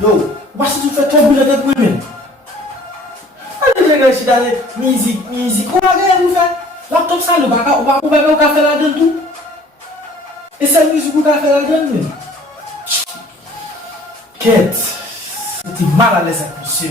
Yo, basi tu fais tomber la tête moi-même. Allez, les gars, je suis dans la musique. On va rien vous faire. Laptop ça, le bac, on va faire là-dedans tout. Et cette musique, on va faire là-dedans. Quête, c'était mal à l'aise avec monsieur.